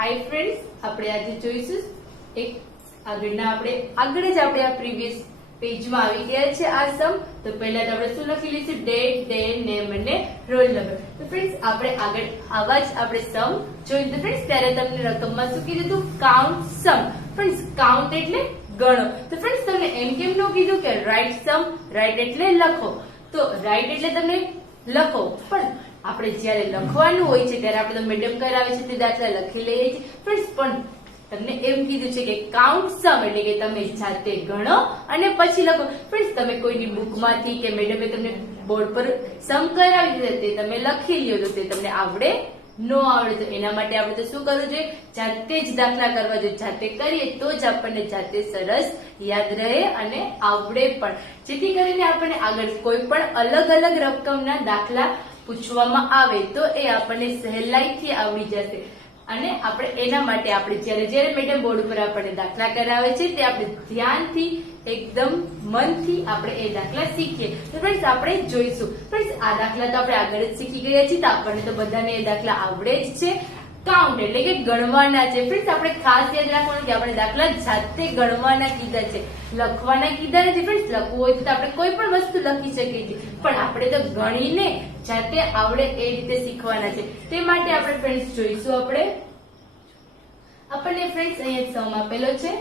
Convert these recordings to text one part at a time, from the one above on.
Hi friends, આપણે આજે જોઈશું એક આગળ જ આપણે આ પ્રીવિયસ પેજમાં આવી ગયા છે આ સમ. તો પહેલા તો આપણે શું લખી લઈશું? ડેટ, ડે, નેમ અને રોલ નંબર. તો ફ્રેન્ડ્સ આપણે આગળ આવા જ આપણે સમ જોયું. તો ફ્રેન્ડ્સ ત્યારે તમને રકમમાં શું કીધું હતું? કાઉન્ટ સમ. ફ્રેન્ડ્સ કાઉન્ટ એટલે ગણો. તો ફ્રેન્ડ્સ તમને એમ કેમ ન કીધું કે રાઇટ સમ? રાઇટ એટલે લખો. તો રાઇટ એટલે તમે લખો, પણ આપણે જયારે લખવાનું હોય છે ત્યારે આપણે તો મેડમ કરાવે છે તે દાખલા લખી લઈએ છીએ ફ્રેન્ડ્સ. પણ તમને એમ કીધું છે કે કાઉન્ટ સમ એટલે કે તમે જાતે ગણો અને પછી લખો. ફ્રેન્ડ્સ તમે કોઈની બુકમાંથી કે મેડમે તમને બોર્ડ પર સમ કરાવી દીધા તે તમે લખી લ્યો તો તે તમને આવડે ન આવડે. તો એના માટે આપણે તો શું કરવું જોઈએ? જાતે જ દાખલા કરવા જોઈએ. જાતે કરીએ તો જ આપણને જાતે સરસ યાદ રહે અને આવડે પણ, જેથી કરીને આપણને આગળ કોઈ પણ અલગ અલગ રકમના દાખલા પૂછવામાં આવે તો એ આપણને સહેલાઈથી આવડી જશે. અને આપણે એના માટે આપણે જ્યારે મેડમ બોર્ડ ઉપર આપણને દાખલા કરાવે છે તે આપણે ધ્યાનથી એકદમ મનથી આપણે એ દાખલા શીખીએ. તો ફ્રેન્ડ્સ આપણે જોઈશું. ફ્રેન્ડ્સ આ દાખલા તો આપણે આગળ જ શીખી ગયા છીએ, તો આપણને તો બધાને એ દાખલા આવડે જ છે. કાઉન્ટ એટલે કે ગણવાના છે. ફ્રેન્ડ્સ આપણે ખાસ યાદ રાખવાનું કે આપણે દાખલા જાતે ગણવાના કીધા છે, લખવાના કીધા નથી. ફ્રેન્ડ્સ લખવું હોય તો આપણે કોઈ પણ વસ્તુ લખી શકીએ છીએ, પણ આપણે તો ગણીને જાતે આવડે એ રીતે શીખવાના છે. તે માટે આપણે ફ્રેન્ડ્સ જોઈશું. આપણને ફ્રેન્ડ્સ અહીંયા સમ આપેલો છે.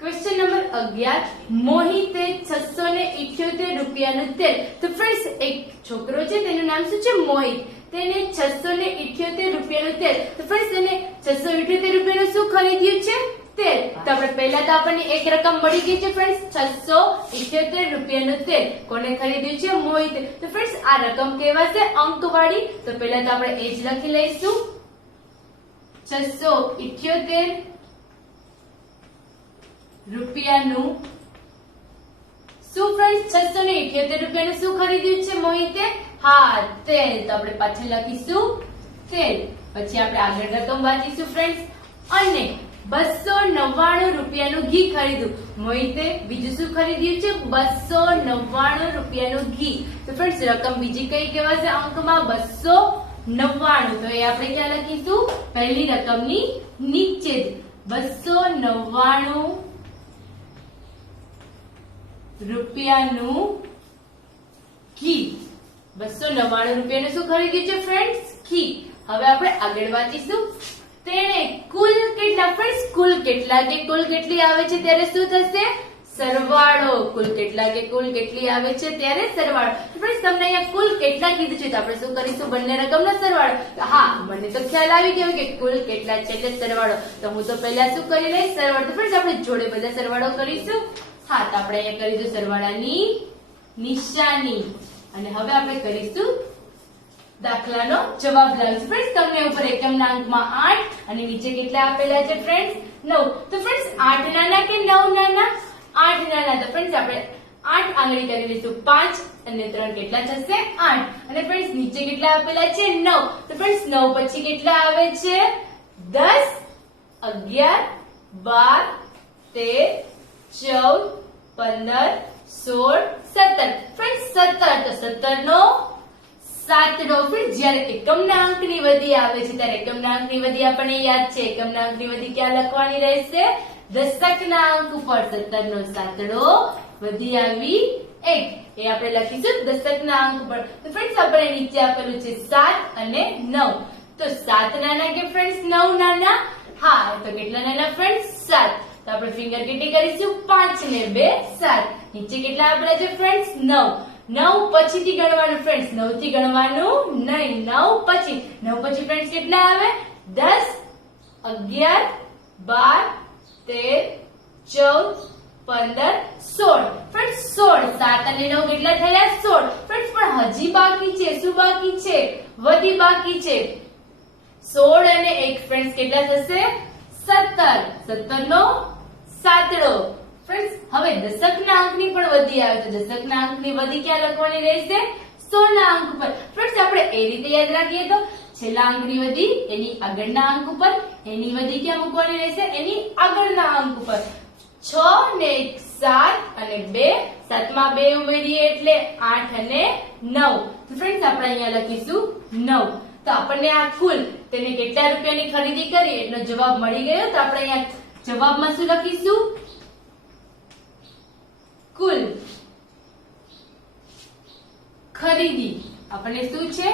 ક્વેશ્ચન નંબર 11, મોહિતે 678 રૂપિયાનું તેલ. તો ફ્રેન્ડ્સ એક છોકરો છે, તેનું નામ શું છે? મોહિત. તેને 678 રૂપિયાનું તેલ. તો ફ્રેન્ડ્સ તેને 678 રૂપિયાનું શું ખરીદ્યું છે? તેલ. તો આપણે પહેલા તો આપણને એક રકમ મળી ગઈ છે ફ્રેન્ડ્સ, 678 રૂપિયાનું તેલ. કોને ખરીદ્યું છે? મોહિતે. તો ફ્રેન્ડ્સ આ રકમ કહેવાશે અંકવાળી. તો પહેલા તો આપણે એ જ લખી લઈશું. 678 રૂપિયાનું શું ફ્રેન્ડ્સ? 678 રૂપિયાનું શું ખરીદ્યું છે મોહિતે? હા, તેલ. તો આપણે પાછળ લખીશું તેલ. પછી આપણે આગળ રકમ વાંચીશું ફ્રેન્ડ્સ. અને 299 રૂપિયાનું ઘી ખરીદ્યું. મોહિતે બીજું શું ખરીદ્યું છે? 299 રૂપિયાનું ઘી. તો ફ્રેન્ડ્સ રકમ બીજી કઈ કહેવાશે અંકમાં? 299. તો એ આપણે ક્યાં લખીશું? પહેલી રકમની નીચે જ. 299 રૂપિયાનું ઘી. 299 રૂપિયાનું શું ખરીદ્યું છે ફ્રેન્ડ્સ? ઘી. હવે આપણે આગળ વાંચીશું. તેણે કુલ કેટલા? ફ્રેન્ડ્સ કુલ કેટલા કે કુલ કેટલી આવે છે ત્યારે શું થશે? સરવાળો. કુલ કેટલા કે કુલ કેટલી આવે છે ત્યારે સરવાળો. ફ્રેન્ડ્સ તમને અહીંયા કુલ કેટલા કીધું છે તો આપણે શું કરીશું? બંને રકમનો સરવાળો. હા, મને તો ખ્યાલ આવી ગયો કે કુલ કેટલા છે એટલે સરવાળો. તો હું તો પહેલા શું કરી લઈશ? સરવાળો. તો ફ્રેન્ડ્સ આપણે જોડે બધા સરવાળો કરીશું. હા, તો આપણે અહીંયા કરીશું સરવાળાની નિશાની. અને હવે આપણે કરીશું દાખલાનો જવાબ લાવીશું. ફ્રેન્ડ્સ તમને ઉપર એકમના અંકમાં 8 અને નીચે કેટલા આપેલા છે ફ્રેન્ડ્સ? 9. તો ફ્રેન્ડ્સ 8 નાના કે 9 નાના? 8 નાના. તો ફ્રેન્ડ્સ આપણે 8 આંગળી કરી લઈશું. 5 અને 3 કેટલા થશે? 8. અને ફ્રેન્ડ્સ નીચે કેટલા આપેલા છે? 9. તો ફ્રેન્ડ્સ 9 પછી કેટલા આવે છે? 10, 11, 12, 13, 14, 15, 16, 17. ફ્રેન્ડ્સ 17. તો 17 નો 7ડો. ફ્રેન્ડ્સ જ્યારે એકમના અંકની વધી આવે છે ત્યારે એકમના અંકની વધી આપણને યાદ છે. એકમના અંકની વધી ક્યાં લખવાની રહેશે? દશકના અંક ઉપર. 17 નો 7ડો વધી આવી 1. એ આપણે લખીશું દશકના અંક પર. તો ફ્રેન્ડ્સ આપણે નીચે આપેલું છે 7 અને 9. તો 7 નાના કે ફ્રેન્ડ્સ 9 નાના? હા, તો કેટલા નાના ફ્રેન્ડ્સ? 7. તો આપણે ફિંગર કેટલી કરીશું? 5 ને 2 7. નીચે કેટલા આપેલા છે ફ્રેન્ડ્સ? 9. 9 પછીથી ગણવાનું ફ્રેન્ડ્સ, 9 થી ગણવાનું નહીં. 9 પછી ફ્રેન્ડ્સ કેટલા આવે? 10, 11, 12, 13, 14, 15, 16. ફ્રેન્ડ્સ 16. 7 અને 9 કેટલા થયા? 16. ફ્રેન્ડ્સ પણ હજી બાકી છે. શું બાકી છે? વધી બાકી છે. 16 અને 1 ફ્રેન્ડ્સ કેટલા થશે? 17. 17 નો 7ડો. ફ્રેન્ડ્સ હવે દશકના અંકની પણ વધી આવે તો દશકના અંકની વધી ક્યાં લખવાની રહેશે? 100 ના અંક પર. ફ્રેન્ડ્સ આપણે એ રીતે યાદ રાખીએ તો છેલ્લા અંકની વધી એની આગળના અંક ઉપર, એની વધી ક્યાં મૂકવાની રહેશે? એની આગળના અંક ઉપર. 6 ને 1 7 અને 2, 7 માં 2 ઉમેરીએ એટલે 8 અને 9. તો ફ્રેન્ડ્સ આપણે અહીંયા લખીશું 9. તો આપણને આ કુલ તેને કેટલા રૂપિયાની ખરીદી કરી એનો જવાબ મળી ગયો. તો આપણે અહીંયા જવાબમાં શું લખીશું? કુલ ખરીદી. આપણને શું છે?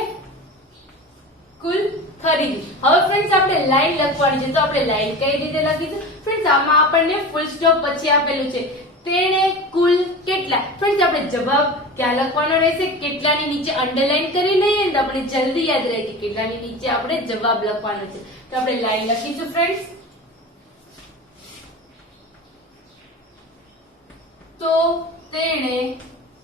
કુલ ખરીદી. હવે ફ્રેન્ડ્સ આપણે લાઈન લખવાની છે, તો આપણે લાઈન કઈ રીતે લખીશું? ફ્રેન્ડ્સ આમાં આપણને ફૂલ સ્ટોપ પછી આપેલું છે તેણે કુલ કેટલા. ફ્રેન્ડ્સ આપણે જવાબ ક્યાં લખવાનો રહેશે? કેટલાની નીચે અંડરલાઈન કરી લઈએ ને તો આપણે જલ્દી યાદ રહે કે કેટલાની નીચે આપણે જવાબ લખવાનો છે. તો આપણે લાઈન લખીશું ફ્રેન્ડ્સ. તો તેણે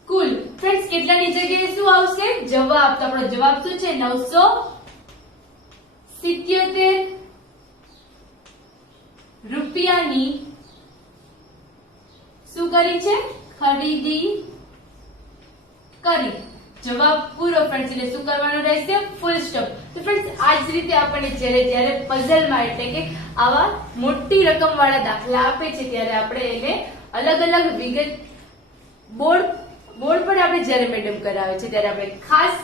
કુલ. ફ્રેન્ડ્સ કેટલાની જગ્યાએ શું આવશે? જવાબ. તો આપણો જવાબ શું છે? 977 રૂપિયાની શું કરી છે? ખરીદી કરી. જવાબ પૂરો ફ્રેન્ડ્સ. એટલે શું કરવાનું રહેશે? Full stop. તો ફ્રેન્ડ્સ આ જ રીતે આપણને જ્યારે પઝલમાં એટલે કે આવા મોટી રકમ વાળા દાખલા આપે છે ત્યારે આપણે એને અલગ અલગ વિગત બોર્ડ પર આપણે જ્યારે મેડમ કરાવે છે ત્યારે આપણે ખાસ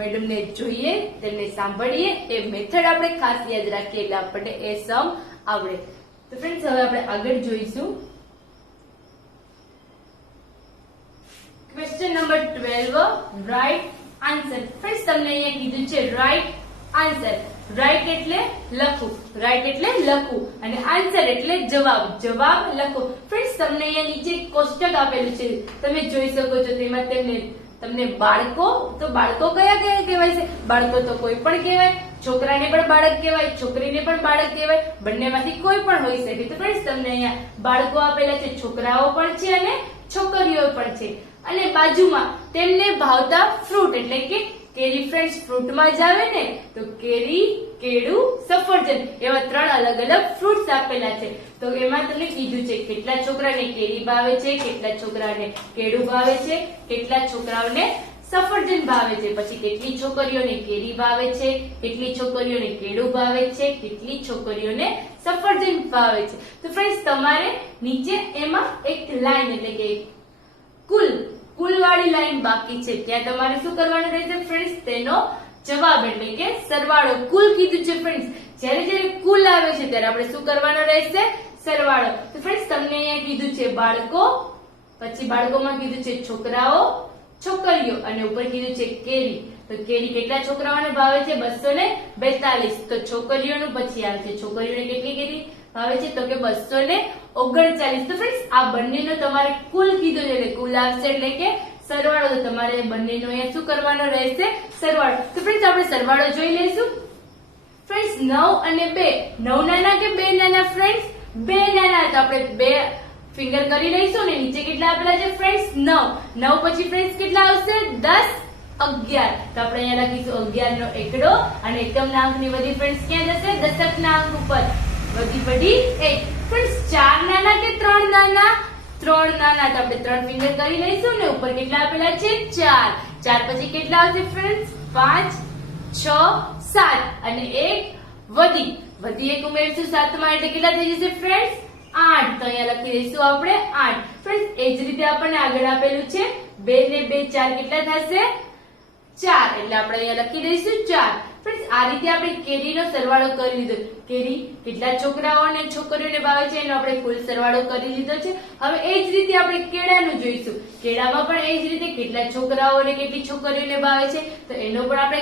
મેડમને જોઈએ, તેમને સાંભળીએ, એ મેથડ આપણે ખાસ યાદ રાખીએ એટલે આપણને એ સમ આવડે. તો ફ્રેન્ડ્સ હવે આપણે આગળ જોઈશું. Question number 12, right answer. Friends તમને અહીંયા કીધું છે રાઈટ આન્સર. રાઈટ એટલે લખવું, રાઈટ એટલે લખવું અને આન્સર એટલે જવાબ, જવાબ લખો. ફ્રેન્ડ્સ તમને અહીંયા નીચે કોષ્ટક આપેલું છે, તમે જોઈ શકો છો. તેમાં તમને બાળકો, તો બાળકો કયા કયા કહેવાય છે? બાળકો તો કોઈ પણ કહેવાય, છોકરાને પણ બાળક કહેવાય, છોકરીને પણ બાળક કહેવાય, બંનેમાંથી કોઈ પણ હોઈ શકે. તો ફ્રેન્ડ્સ તમને અહીંયા બાળકો આપેલા છે, છોકરાઓ પણ છે અને છોકરીઓ પણ છે. અને બાજુમાં તેમને ભાવતા ફ્રૂટ એટલે કે કેરી. ફ્રેન્ડ્સ ફ્રૂટમાં જ આવે ને, તો કેરી, કેળું, સફરજન એવા 3 અલગ અલગ ફ્રૂટ્સ આપેલા છે. તો એમાં તમને કીધું છે કેટલા છોકરાને કેરી ભાવે છે, કેટલા છોકરાને કેળું ભાવે છે, કેટલા છોકરાઓને સફરજન ભાવે છે, પછી કેટલી છોકરીઓને કેરી ભાવે છે, કેટલી છોકરીઓને કેળું ભાવે છે, કેટલી છોકરીઓને સફરજન ભાવે છે. તો ફ્રેન્ડ્સ તમારે નીચે એમાં એક લાઈન એટલે કે કુલ વાળી લાઈન બાકી છે, ત્યાં તમારે શું કરવાનું રહેશે ફ્રેન્ડ્સ? તેનો જવાબ એટલે કે સરવાળો. કુલ કીધું છે ફ્રેન્ડ્સ, જ્યારે કુલ આવે છે ત્યારે આપણે શું કરવાનો રહેશે? સરવાળો. તો ફ્રેન્ડ્સ તમને અહીંયા કીધું છે બાળકો, પછી બાળકોમાં કીધું છે છોકરાઓ, છોકરીઓ અને ઉપર કીધું છે કેરી. તો કેરી કેટલા છોકરાઓને ભાવે છે? 242. તો છોકરીઓનું પછી આવે છે છોકરીઓને કેટલી કેરી ભાવે છે? તો કે 239. તો ફ્રેન્ડ્સ આ બંનેનો તમારે કુલ કીધો છે એટલે કુલ આવશે એટલે કે સરવાળો. તો તમારે બંનેનો અહીંયા શું કરવાનો રહેશે? સરવાળો. તો ફ્રેન્ડ્સ આપણે સરવાળો જોઈ લઈશું. ફ્રેન્ડ્સ 9 અને 2, 9 નાના કે 2 નાના? ફ્રેન્ડ્સ 2 નાના. તો આપણે 2 ફિંગર કરી લઈશું ને નીચે કેટલા આપેલા છે ફ્રેન્ડ્સ? 9. 9 પછી ફ્રેન્ડ્સ કેટલા આવશે? 10, 11. તો આપણે અહીંયા લખીશું 11 નો એકડો અને એકમના અંકની બધી ફ્રેન્ડ્સ ક્યાં જશે? દશકના અંક ઉપર. વધી 1. ફ્રેન્ડ્સ 4 નાના કે 3 નાના? 3 નાના. તો આપણે 3 ફિંગર કરી લઈશું ને ઉપર કેટલા આપેલા છે? 4. 4 પછી કેટલા આવશે ફ્રેન્ડ્સ? 5, 6, 7 અને 1 વધી 1 ઉમેરીશું 7 માં એટલે કેટલા થઈ જશે ફ્રેન્ડ્સ? 8. તો અહીંયા લખી દઈશું આપણે 8. ફ્રેન્ડ્સ એ જ રીતે આપણને આગળ આપેલું છે 2 ને 2 4 કેટલા થશે? 4. એટલે આપણે અહીંયા લખી દઈશું 4. ફ્રેન્ડ્સ આ રીતે આપણે કેરીનો સરવાળો કરી લીધો. કેરી કેટલા છોકરાઓ અને છોકરીઓને ભાવે છે એનો આપણે કુલ સરવાળો કરી લીધો છે. હવે એ જ રીતે આપણે કેળાનું જોઈશું. કેળામાં પણ એ જ રીતે કેટલા છોકરાઓ અને કેટલી છોકરીઓને ભાવે છે તો એનો પણ આપણે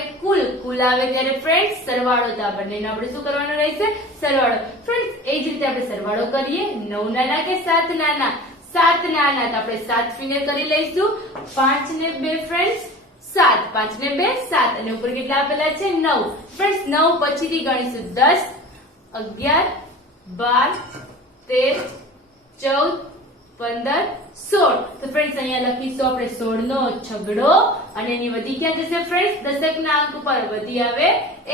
કુલ આવે ત્યારે ફ્રેન્ડ્સ સરવાળો. તો આ બંનેનો આપણે શું કરવાનો રહેશે? સરવાળો. ફ્રેન્ડ્સ એ જ રીતે આપણે સરવાળો કરીએ. 9 નાના કે 7 નાના? 7 નાના. તો આપણે 7 ફિંગર કરી લઈશું. 5 ને 2 ફ્રેન્ડ્સ 7. 5 ને 2 7 અને ઉપર કેટલા આપેલા છે? 9. ફ્રેન્ડ્સ 9 પછીથી ગણીશું 10, 11, 12, 13, 14, 15, 16. તો ફ્રેન્ડ્સ અહીંયા લખીશું આપણે 16 નો છગડો અને એની વધી ક્યાં જશે ફ્રેન્ડ્સ? દશકના અંક ઉપર વધી આવે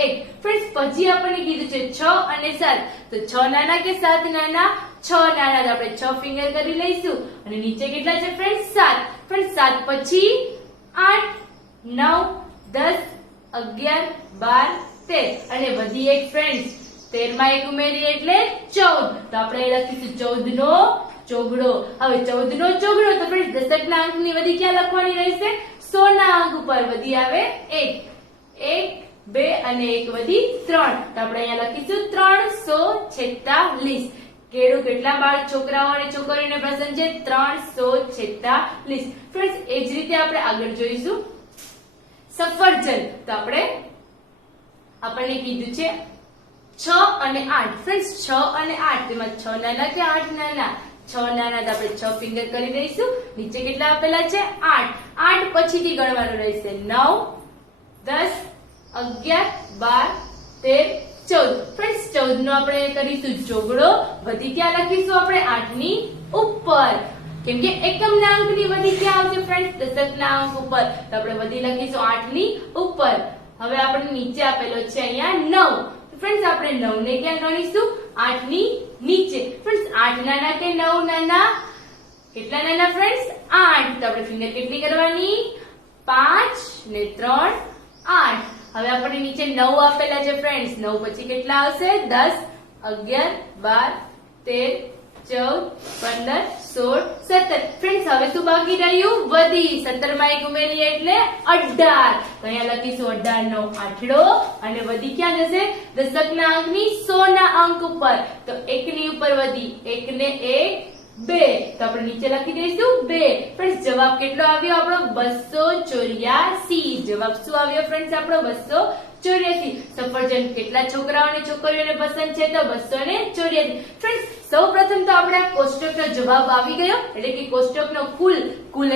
1. ફ્રેન્ડ્સ પછી આપણને કીધું છે 6 અને 7. તો 6 નાના કે 7 નાના? 6 નાના. તો આપણે 6 ફિંગર કરી લઈશું અને નીચે કેટલા છે ફ્રેન્ડ્સ? 7. ફ્રેન્ડ્સ 7 પછી 8, 9, 10, 11, 12, 13 અને વધી 1 ફ્રેન્ડ્સ 13 માં 1 ઉમેરી એટલે 14. તો આપણે લખીશું 14 નો ચોગડો. હવે 14 નો ચોગડો તો ફ્રેન્ડ્સ દશકના અંકની વધી ક્યાં લખવાની રહેશે? 100 ના અંક ઉપર વધી આવે 1. 1, 2 અને 1 વધી 3, તો આપણે અહીંયા લખીશું 346. કેળું કેટલા બાળ છોકરાઓ અને છોકરીઓને પસંદ છે? 346. ફ્રેન્ડ્સ એ જ રીતે આપણે આગળ જોઈશું સફરજન. તો આપણને કીધું છે 6 અને 8. ફ્રેન્ડ્સ 6 અને 8 તેમાં 6 નાના કે 8 નાના? 6 નાના, તો આપણે 6 ફિંગર કરી દઈશું. નીચે કેટલા આપેલા છે? 8. 8 પછીથી ગણવાનું રહેશે 9, 10, 11, 12, 13, 14. ફ્રેન્ડ્સ 14 નો આપણે કરીશું જોગડો. વધી ક્યાં લખીશું આપણે? 8 ની ઉપર, કેમ કે એકમના અંકની વધી ક્યાં આવશે ફ્રેન્ડ્સ? દશકના અંક ઉપર, તો આપણે વધી લખીશું 8 ની ઉપર. હવે આપણે નીચે આપેલો છે અહીંયા 9. ફ્રેન્ડ્સ આપણે 9 ને ક્યાં ગણીશું? 8 ની નીચે. ફ્રેન્ડ્સ 8 નાના કે 9 નાના? કેટલા નાના ફ્રેન્ડ્સ? 8. તો આપણે ફિંગર કેટલી કરવાની? 5 ને 3, 8. હવે આપણને નીચે 9 આપેલા છે ફ્રેન્ડ્સ. 9 પછી કેટલા આવશે? 10, 11, 12, 13, 14, 15, 16, 17. ફ્રેન્ડ્સ હવે શું બાકી રહ્યું? વધી. 17 માં 1 ઉમેરીએ એટલે 18. તો અહીંયા લખીશું 18 નો આઠડો, અને વધી ક્યાં જશે? દશકના અંકની 100 ના અંક ઉપર, તો 1 ની ઉપર વધી. 1 ને 1, 2, તો આપણે નીચે લખી દઈશું 2. ફ્રેન્ડ્સ જવાબ કેટલો આવ્યો આપણો? 284. જવાબ શું આવ્યો ફ્રેન્ડ્સ આપણો? 284. સફરજન કેટલા છોકરાઓ અને છોકરીઓને પસંદ છે? તો 284. ફ્રેન્ડ્સ સૌપ્રથમ તો આપણે કોષ્ટકનો જવાબ આવી ગયો, એટલે કે કોષ્ટકનો કુલ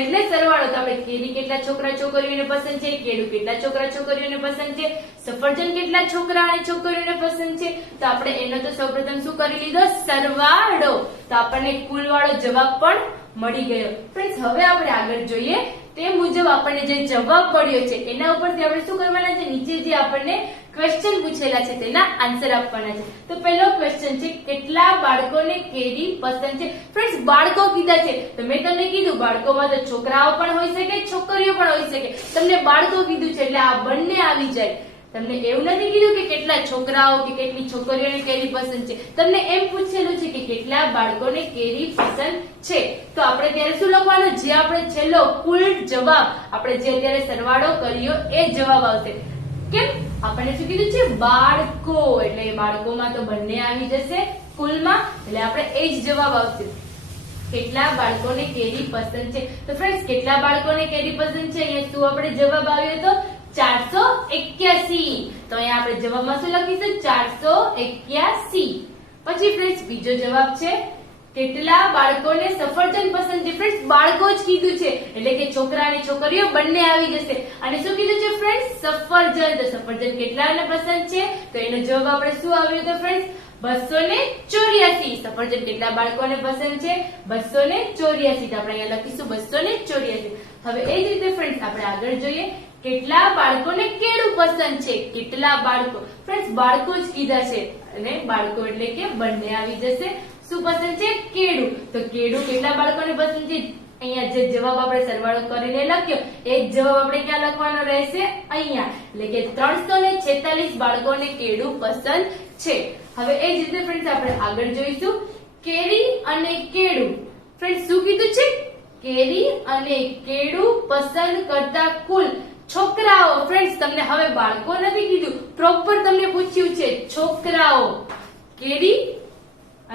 એટલે સરવાળો. તો આપણે કેરી કેટલા છોકરા છોકરીઓને પસંદ છે, કેળું કેટલા છોકરા છોકરીઓને પસંદ છે, સફરજન કેટલા છોકરા અને છોકરીઓને પસંદ છે, તો આપણે એનો તો સૌપ્રથમ શું કરી લીધો? સરવાળો. તો આપણને કુલ વાળો જવાબ પણ મળી ગયો. ફ્રેન્ડ્સ હવે આપણે આગળ જોઈએ તે મુજબ આપણને જે જવાબ મળ્યો છે એના ઉપરથી આપણે શું કરવાના છે? નીચે જે આપણને ક્વેશ્ચન પૂછેલા છે તેના આન્સર આપવાના છે. તો પહેલો ક્વેશ્ચન છે, કેટલા બાળકોને કેરી પસંદ છે? ફ્રેન્ડ્સ બાળકો કીધા છે, તો મેં તમને કીધું બાળકોમાં તો છોકરાઓ પણ હોઈ શકે, છોકરીઓ પણ હોઈ શકે. તમને બાળકો કીધું છે એટલે આ બંને આવી જાય. તમને એવું નથી કીધું કે કેટલા છોકરાઓ કે કેટલી છોકરીઓને કેરી પસંદ છે. તમને એમ પૂછેલું છે કે કેટલા બાળકોને કેરી પસંદ છે. તો આપણે ત્યારે શું લખવાનું? જે આપણે છેલ્લો કુલ જવાબ આપણે જે અત્યારે સરવાળો કર્યો એ જવાબ આવશે. કેમ? આપણને શું કીધું છે? બાળકો, એટલે બાળકોમાં તો બંને આવી જશે કુલમાં, એટલે આપણે એ જ જવાબ આવશે. કેટલા બાળકોને કેરી પસંદ છે? તો ફ્રેન્ડ્સ કેટલા બાળકોને કેરી પસંદ છે? અહીંયા શું આપણે જવાબ આવ્યો તો 481. તો અહીંયા આપણે જવાબમાં શું લખીશું? 481. પછી ફ્રેન્ડ્સ બીજો જવાબ છે, કેટલા બાળકોને સફરજન પસંદ છે? ફ્રેન્ડ્સ બાળકો જ કીધું છે, એટલે કે છોકરા અને છોકરીઓ બંને આવી જશે. અને શું કીધું છે ફ્રેન્ડ્સ? સફરજન. તો સફરજન કેટલાને પસંદ છે? તો એનો જવાબ આપણે શું આવ્યો તો ફ્રેન્ડ્સ? 284. સફરજન કેટલા બાળકોને પસંદ છે? 284. તો આપણે અહીંયા લખીશું 284. હવે એ જ રીતે ફ્રેન્ડ્સ આપણે આગળ જોઈએ, કેટલા બાળકોને કેળું પસંદ છે? કેટલા બાળકો? ફ્રેન્ડ્સ બાળકો જ કીધા છે, અને બાળકો એટલે કે બંને આવી જશે. શું પસંદ છે? કેળું. તો કેળું કેટલા બાળકોને પસંદ છે? અહીંયા જે જવાબ આપણે સરવાળો કરીને લખ્યો એ જ જવાબ આપણે ક્યાં લખવાનો રહેશે? અહીંયા. એટલે કે 346 બાળકોને કેળું પસંદ છે. હવે એ જ રીતે ફ્રેન્ડ્સ આપણે આગળ જોઈશું કેરી અને કેળું. ફ્રેન્ડ્સ શું કીધું છે? કેરી અને કેળું પસંદ કરતા કુલ છોકરાઓ. ફ્રેન્ડ્સ તમને હવે બાળકો નથી કીધું, પ્રોપર તમને પૂછ્યું છે છોકરાઓ. કેરી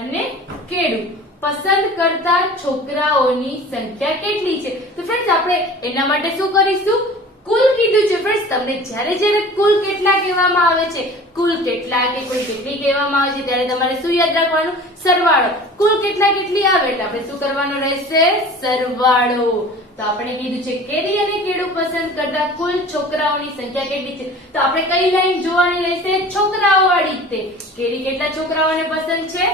અને કેળું પસંદ કરતા છોકરાઓની સંખ્યા કેટલી છે? તો ફ્રેન્ડ્સ આપણે એના માટે શું કરીશું? કુલ કીધું છે. ફ્રેન્ડ્સ તમને જ્યારે કુલ કેટલા કહેવામાં આવે છે, કુલ કેટલા કે કુલ કેટલી કહેવામાં આવે છે, ત્યારે તમારે શું યાદ રાખવાનું? સરવાળો. કુલ કેટલા કેટલી આવે એટલે આપણે શું કરવાનું રહેશે? સરવાળો. તો આપણે કીધું છે કેરી અને કેળું પસંદ કરતા કુલ છોકરાઓની સંખ્યા કેટલી છે? તો આપણે કઈ લાઈન જોવાની રહેશે? છોકરાઓ વાળી. તે કેરી કેટલા છોકરાઓને પસંદ છે?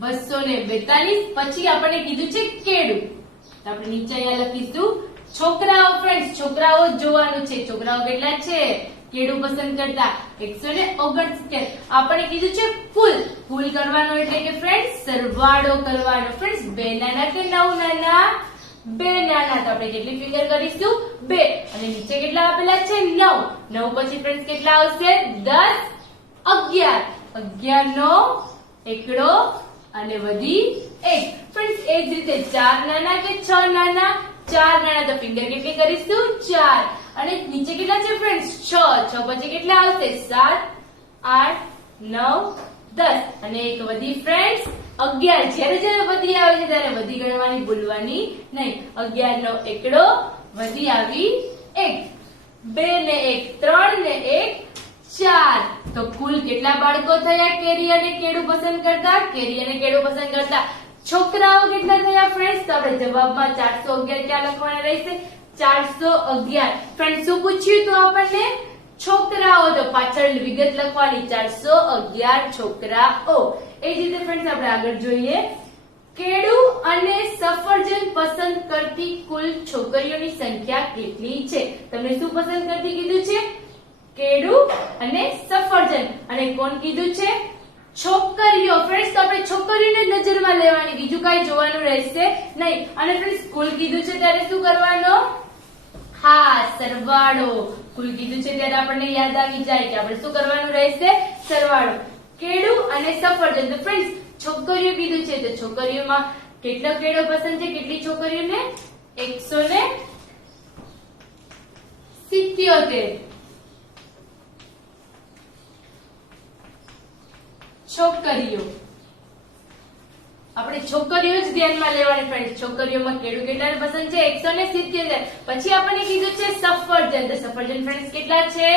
242. પછી આપણે કીધું છે કેળું, તો આપણે નીચે અહીંયા લખીશું છોકરાઓ. ફ્રેન્ડ્સ છોકરાઓ જોવાનું છે. છોકરાઓ કેટલા છે કેળું પસંદ કરતા? 169. આપણે કીધું છે કુલ કરવાનો, એટલે કે ફ્રેન્ડ્સ સરવાળો કરવાનો. ફ્રેન્ડ્સ 2 નાના કે 9 નાના? 2 નાના. તો આપણે કેટલી ફિંગર કરીશું? 2. અને નીચે કેટલા આપેલા છે? 9. 9 પછી ફ્રેન્ડ્સ કેટલા આવશે? 10, 11. 11 નો એકડો અને વધી 1. ફ્રેન્ડ્સ એ જ રીતે 4 નાના કે 6 નાના? 4 ગણા તો ફિંગર કેટલી કરીશું 4 અને નીચે કેટલા છે ફ્રેન્ડ્સ 6 પછી કેટલા આવશે 7 8 9 10 અને એક વધી ફ્રેન્ડ્સ 11 જ્યારે વધી આવે છે ત્યારે વધી ગણવાની ભૂલવાની નહીં 11 નો એકડો વધી આવી 1 2 ને 1 3 ને 1 4 તો કુલ કેટલા બાળકો થયા કેરી અને કેળું પસંદ કરતા છોકરાઓ કેટલા થયા ફ્રેન્ડ્સ તો આપણે જવાબમાં 411 ક્યાં લખવાના રહેશે 411 ફ્રેન્ડ્સ શું પૂછ્યું તો આપણને છોકરાઓ તો પાછળ વિગત લખવાની 411 છોકરાઓ એ જ રીતે ફ્રેન્ડ્સ આપણે આગળ જોઈએ કેળું અને સફરજન પસંદ કરતી કુલ છોકરીઓની સંખ્યા કેટલી છે તમને શું પસંદ કરતી કીધું છે કેળું અને સફરજન અને કોણ કીધું છે છોકરીઓ ફ્રેન્ડ્સ તો આપણે છોકરીઓને નજરમાં લેવાની બીજું કાંઈ જોવાનું રહેશે નહીં અને ફ્રેન્ડ્સ કુલ કીધું છે ત્યારે શું કરવાનો હા સરવાળો કુલ કીધું છે ત્યારે આપણને યાદ આવી જાય કે આપણે શું કરવાનું રહેશે સરવાળો કેળું અને સફરજન તો ફ્રેન્ડ્સ છોકરીઓ કીધું છે તો છોકરીઓમાં કેટલો કેળો પસંદ છે કેટલી છોકરીઓને 177 છોકરીઓ આપણે છોકરીઓ જ ધ્યાનમાં લેવાની ફ્રેન્ડ્સ છોકરીઓમાં કેળું કેટલાને પસંદ છે 177 પછી આપણને કીધું છે સફરજન તો સફરજન ફ્રેન્ડ્સ કેટલા છે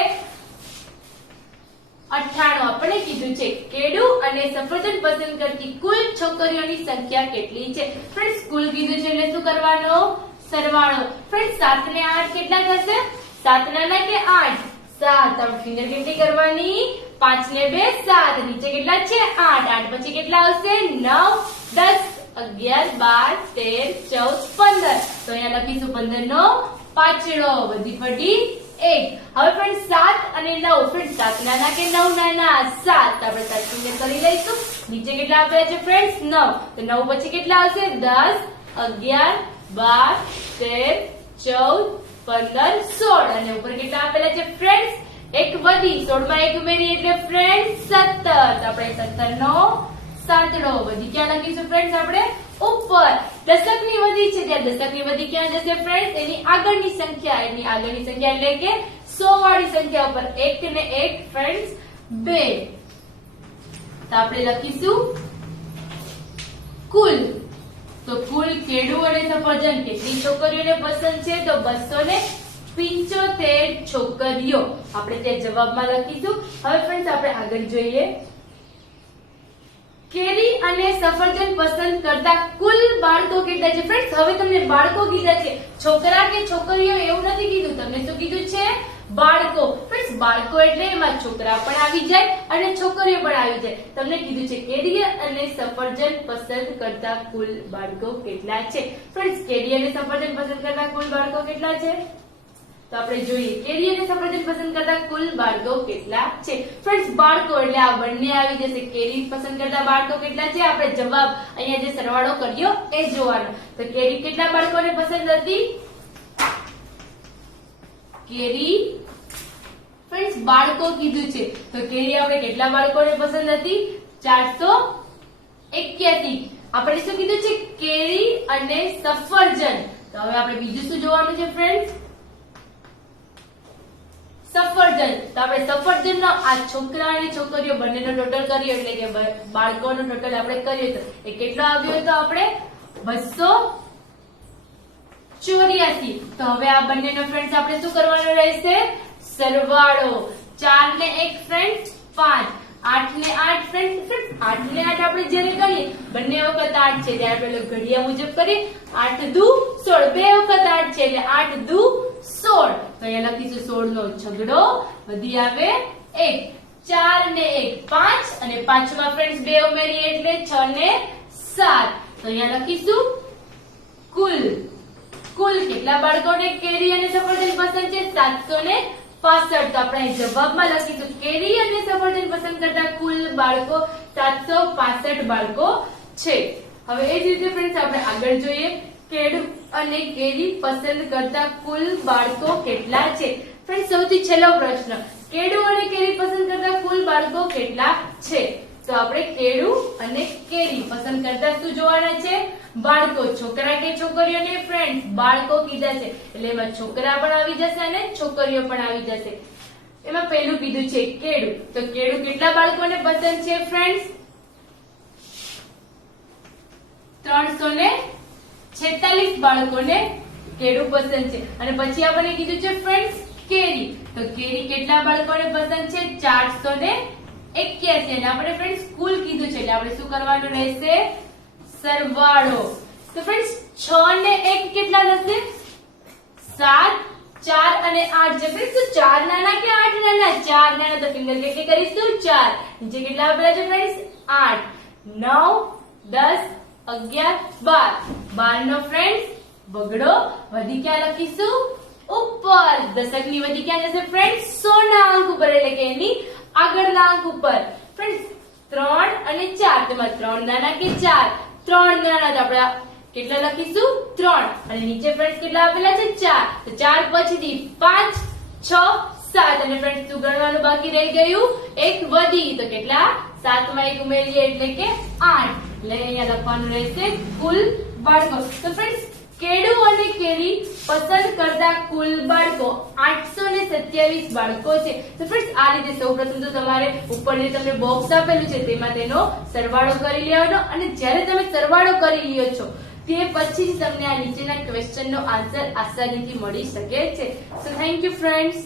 98 આપણને કીધું છે કેળું અને સફરજન પસંદ કરતી કુલ છોકરીઓની સંખ્યા કેટલી છે ફ્રેન્ડ્સ કુલ કીધું છે એટલે શું કરવાનો સરવાળો ફ્રેન્ડ્સ 7 ને 8 કેટલા થશે 7 ના કે 8 7 આપણે ફિંગર કેટલી કરવાની 5 ને 2 7 નીચે કેટલા છે 8 8 પછી કેટલા આવશે 9 10 11 12 13 14 15 તો અહીંયા લખીશું 15 નો પાછળો બધી પડી 1 હવે ફ્રેન્ડ 7 અને 9 ફ્રેન્ડ 7 નાના કે 9 નાના 7 આપણે 7 ફિંગર કરી લઈશું નીચે કેટલા આપ્યા છે ફ્રેન્ડ્સ 9 તો 9 પછી કેટલા આવશે 10 11 12 13 14 15 16 અને ઉપર કેટલા આપેલા છે ફ્રેન્ડ્સ એક વધી 16 માં એક ઉમેરી એટલે ફ્રેન્ડ્સ 17 આપણે 17 નો સાતડો વધી ક્યાં લખીશું ફ્રેન્ડ્સ આપણે ઉપર દશકની વધી છે ત્યાં દશકની વધી ક્યાં જશે ફ્રેન્ડ્સ એની આગળની સંખ્યા એટલે કે 100 વાળી સંખ્યા ઉપર 1 ને 1 ફ્રેન્ડ્સ 2 તો આપણે લખીશું કુલ તો કુલ કેળું અને સફરજન કેટલી છોકરીઓને પસંદ છે તો 275 છોકરીઓ આપણે ત્યાં જવાબમાં લખીશું હવે ફ્રેન્ડ્સ આપણે આગળ જોઈએ કેરી અને સફરજન પસંદ કરતા કુલ બાળકો કેટલા છે ફ્રેન્ડ્સ હવે તમને બાળકો કીધા છે છોકરા કે છોકરીઓ એવું નથી કીધું તમને શું કીધું છે બાળકો ફ્રેન્ડ્સ બાળકો એટલે એમાં છોકરા પણ આવી જાય અને છોકરીઓ પણ આવી જાય તમને કીધું છે કેરી અને સફરજન પસંદ કરતા કુલ બાળકો કેટલા છે ફ્રેન્ડ્સ કેરી અને સફરજન પસંદ કરતા કુલ બાળકો કેટલા છે તો આપણે જોઈએ કેરી અને સફરજન પસંદ કરતા કુલ બાળકો કેટલા છે ફ્રેન્ડ્સ બાળકો એટલે આ બંને આવી જશે કેરી પસંદ કરતા બાળકો કેટલા છે આપણે જવાબ અહીંયા જે સરવાળો કર્યો એ જોવાનો તો કેરી કેટલા બાળકોને પસંદ હતી કેરી ફ્રેન્ડ્સ બાળકો કીધું છે તો કેરી આપણે કેટલા બાળકોને પસંદ હતી 481 આપણે શું કીધું છે કેરી અને સફરજન તો હવે આપણે બીજું શું જોવાનું છે ફ્રેન્ડ્સ સફરજન તો આપણે સફરજન નો આ છોકરા અને છોકરીઓ બંનેનો ટોટલ કર્યો એટલે કે બાળકોનો ટોટલ આપણે કર્યો તો એ કેટલો આવ્યો તો આપણે 284 તો હવે આ બંનેનો ફ્રેન્ડ્સ આપણે શું કરવાનો રહેશે સરવાળો 4 ને 1 ફ્રેન્ડ્સ 5 8 ને 8 ફ્રેન્ડ્સ 8 ને 8 આપણે જ્યારે કરીએ બંને વખત 8 છે ત્યારે આપણે ઘડિયા મુજબ કરીએ 8 દુ 16 બે વખત 8 છે એટલે 8 દુ 16 તો અહીંયા લખીશું 16 નો છગડો વધી આવે 1 4 ને 1 5 અને 5 માં ફ્રેન્ડ્સ 2 ઉમેરીએ એટલે 6 ને 7 તો અહીંયા લખીશું કુલ કેટલા બાળકોને કેરી અને સફરજન પસંદ છે 765 તો આપણે જવાબમાં લખીશું કેરી અને સફરજન પસંદ કરતા કુલ બાળકો 765 બાળકો છે હવે એ જ રીતે ફ્રેન્ડ્સ આપણે આગળ જોઈએ કેળું અને કેરી પસંદ કરતા કુલ બાળકો કેટલા છે ફ્રેન્ડ્સ સૌથી છેલ્લો પ્રશ્ન કેળું અને કેરી પસંદ કરતા કુલ બાળકો કેટલા છે તો આપણે કેળું અને કેરી પસંદ કરતા શું જોવાના છે બાળકો, છોકરા કે છોકરીઓ ને ફ્રેન્ડ્સ, બાળકો કીધા છે એટલે એમાં છોકરા પણ આવી જશે અને છોકરીઓ પણ આવી જશે. એમાં પહેલું કીધું છે કેળું, તો કેળું કેટલા બાળકોને પસંદ છે ફ્રેન્ડ્સ? 346 બાળકોને કેળું પસંદ છે. અને પછી આપણને કીધું છે ફ્રેન્ડ્સ કેરી, તો કેરી કેટલા બાળકોને પસંદ છે? 481. અને આપણે ફ્રેન્ડ્સ કુલ કીધું છે એટલે આપણે શું કરવાનું રહેશે? સરવાળો. તો ફ્રેન્ડ્સ 6 ને 1 કેટલા થશે? 7. 4 અને 8 છે ફ્રેન્ડ્સ. તો 4 નાના કે 8 નાના? 4 નાના, તો ફિંગર કેટલી કરીશું? 4. નીચે કેટલા આપેલા છે ફ્રેન્ડ્સ? 8, 9, 10, 11, 12. 12 નો ફ્રેન્ડ્સ બગડો વધી ક્યાં લખીશું? ઉપર. દશકની વધી ક્યાં જશે ફ્રેન્ડ્સ? 100 ના અંક ઉપર, એટલે કે એની આગળના અંક ઉપર. ફ્રેન્ડ્સ 3 અને 4, તેમાં 3 નાના કે 4? 3 નાના, તો આપણે કેટલા લખીશું? 3. અને નીચે ફ્રેન્ડ્સ કેટલા આપેલા છે? 4. તો 4 પછીથી 5, 6, 7. અને ફ્રેન્ડ્સ શું ગણવાનું બાકી રહી ગયું? એક વધી, તો કેટલા? 7 માં 1 ઉમેરીએ એટલે કે 8. એટલે અહીંયા લખવાનું રહેશે કુલ બાળકો. તો ફ્રેન્ડ્સ કેળું અને કેરી પસંદ કરતા કુલ બાળકો 827 બાળકો છે. તો ફ્રેન્ડ્સ આ રીતે સૌપ્રથમ તો તમારે ઉપર જે તમને બોક્સ આપેલું છે તેમાં તેનો સરવાળો કરી લેવાનો, અને જ્યારે તમે સરવાળો કરી લ્યો છો તે પછી જ તમને આ નીચેના ક્વેશ્ચનનો આન્સર આસાનીથી મળી શકે છે. So thank you friends.